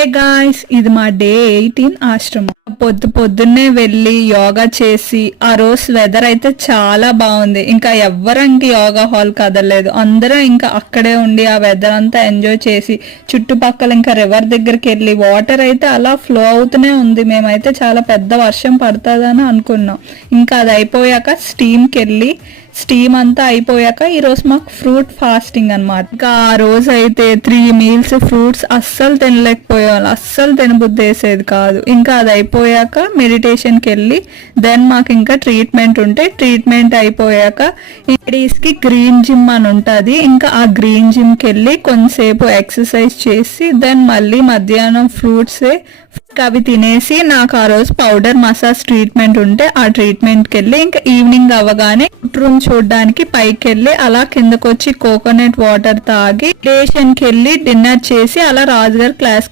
Hey guys, ఇది మా day 18 ఆశ్రమం. పొద్దున్నే వెళ్ళి యోగా చేసి ఆ రోజు వెదర్ అయితే చాలా బాగుంది. ఇంకా ఎవ్వరంకి యోగా హాల్ కదలేదు, అందరం ఇంకా అక్కడే ఉండి ఆ వెదర్ అంతా ఎంజాయ్ చేసి చుట్టుపక్కల ఇంకా రివర్ దగ్గరికి వెళ్ళి వాటర్ అయితే అలా ఫ్లో అవుతూనే ఉంది. మేమైతే చాలా పెద్ద వర్షం పడుతుందని అనుకున్నాం. ఇంకా అది అయిపోయాక స్టీమ్ అంతా అయిపోయాక ఈ రోజు మాకు ఫ్రూట్ ఫాస్టింగ్ అన్నమాట. ఇంకా ఆ రోజు అయితే 3 meals ఫ్రూట్స్ అస్సలు తినలేకపోయేవాళ్ళు, అస్సలు తినబుద్ధి వేసేది కాదు. ఇంకా అది అయిపోయాక మెడిటేషన్కి వెళ్ళి దెన్ మాకు ఇంకా ట్రీట్మెంట్ ఉంటే ట్రీట్మెంట్ అయిపోయాక లేడీస్ కి గ్రీన్ జిమ్ అని ఉంటుంది. ఇంకా ఆ గ్రీన్ జిమ్కి వెళ్ళి కొంతసేపు ఎక్సర్సైజ్ చేసి దెన్ మళ్ళీ మధ్యాహ్నం ఫ్రూట్సే అవి తినేసి నాకు ఆ రోజు పౌడర్ మసాజ్ ట్రీట్మెంట్ ఉంటే ఆ ట్రీట్మెంట్కి వెళ్ళి ఇంకా ఈవినింగ్ అవ్వగానే రూమ్ చూడడానికి పైకి వెళ్ళి అలా కిందకు వచ్చి కోకోనట్ వాటర్ తాగి స్టేషన్కి వెళ్ళి డిన్నర్ చేసి అలా రాజుగారి క్లాస్